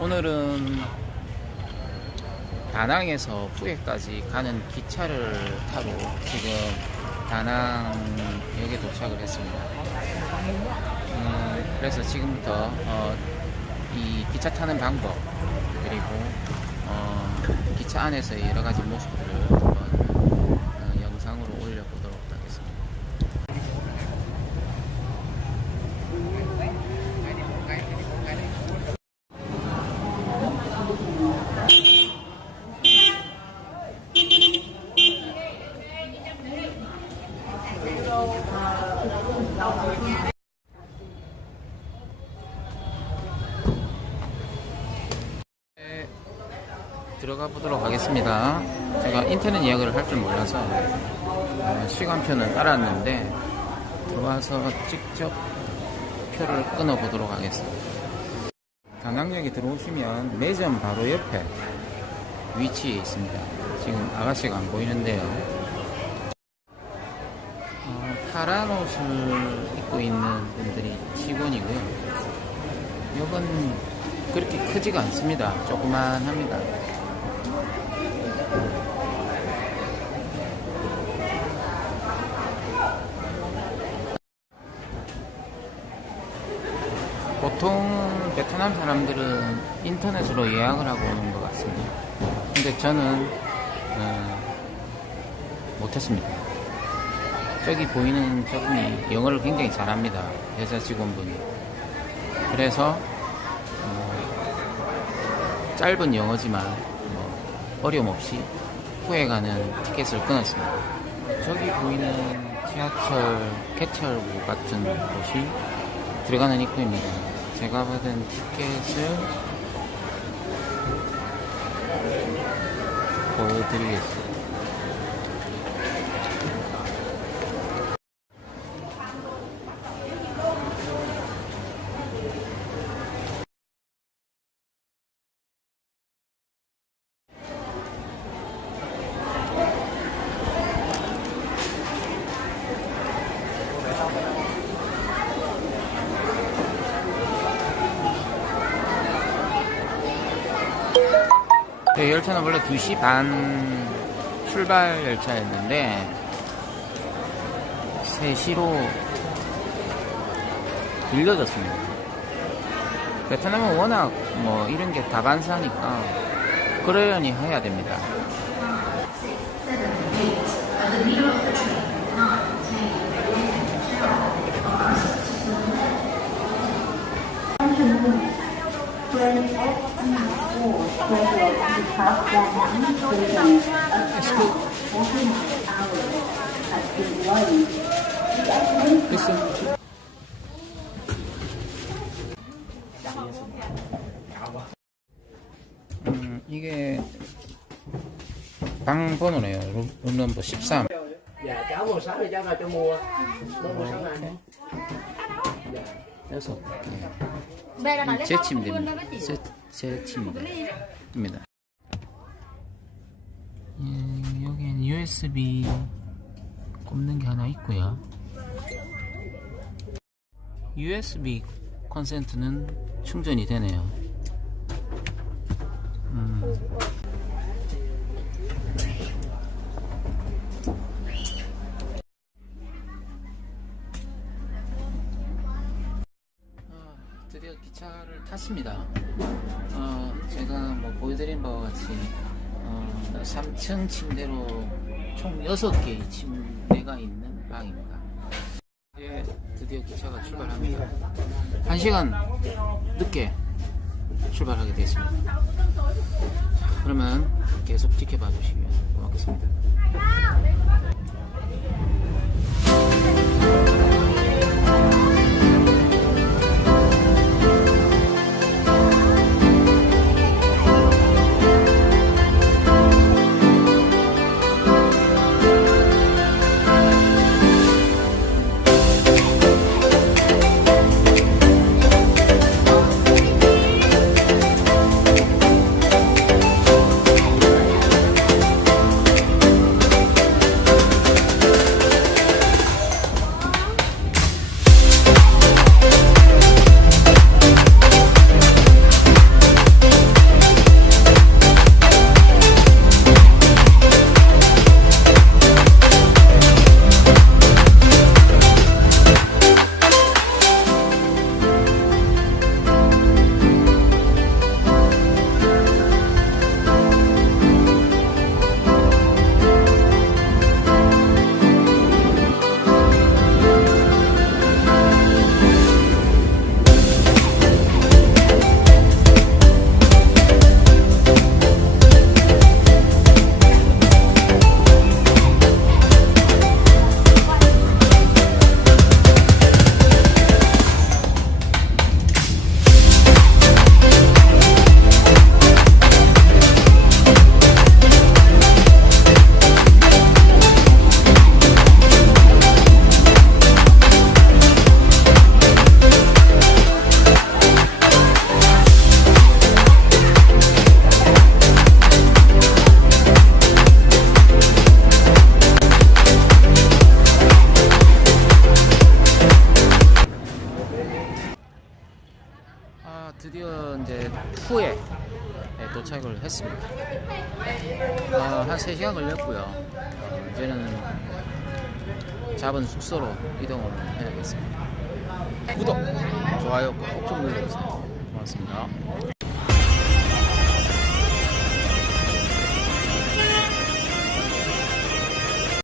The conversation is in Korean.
오늘은 다낭에서 후에까지 가는 기차를 타러 지금 다낭역에 도착을 했습니다. 음, 그래서 지금부터 어, 이 기차 타는 방법 그리고 어, 기차 안에서의 여러 가지 모습들을 한번 어, 영상으로 올려보도록 하겠습니다. 네, 들어가 보도록 하겠습니다. 제가 인터넷 예약을 할 줄 몰라서 어, 시간표는 따랐는데 들어와서 직접 표를 끊어 보도록 하겠습니다. 다낭역에 들어오시면 매점 바로 옆에 위치에 있습니다. 지금 아가씨가 안 보이는데요. 어, 파란 옷을 입고 있는 분들이 직원이고요. 이건 그렇게 크지가 않습니다. 조그만합니다. 보통 베트남 사람들은 인터넷으로 예약을 하고 오는 것 같습니다. 근데 저는 어, 못했습니다. 저기 보이는 저분이 영어를 굉장히 잘합니다. 여자 직원분이. 그래서 어, 짧은 영어지만 뭐 어려움 없이 후에 가는 티켓을 끊었습니다. 저기 보이는 지하철 개철구 같은 곳이 들어가는 입구입니다. 제가 받은 티켓을 보여드리겠습니다. 네, 열차는 원래 2시 반 출발 열차였는데 3시로 길러졌습니다. 베트남은 워낙 뭐 이런 게 다반사니까 그러려니 해야 됩니다. 음, 이게 방 번호네요. 룸, 룸 넘버 13. dạ cháu mua sắm thì cháu vào cho mua mua mua sắm lên 제 침대입니다. 제, 제 침대입니다. 예, 여기엔 USB 꼽는 게 하나 있고요. USB 콘센트는 충전이 되네요. 음. 기차를 탔습니다. 어, 제가 뭐 보여드린 바와 같이 어, 3층 침대로 총 6개의 침대가 있는 방입니다. 이제 드디어 기차가 출발합니다. 1시간 늦게 출발하게. 자, 그러면 계속 지켜봐 주시면 고맙겠습니다. 드디어 이제 후에 네, 도착을 했습니다. 어, 한 3시간 걸렸고요. 어, 이제는 잡은 숙소로 이동을 해야겠습니다. 구독, 좋아요 꼭 좀 눌러주세요. 고맙습니다.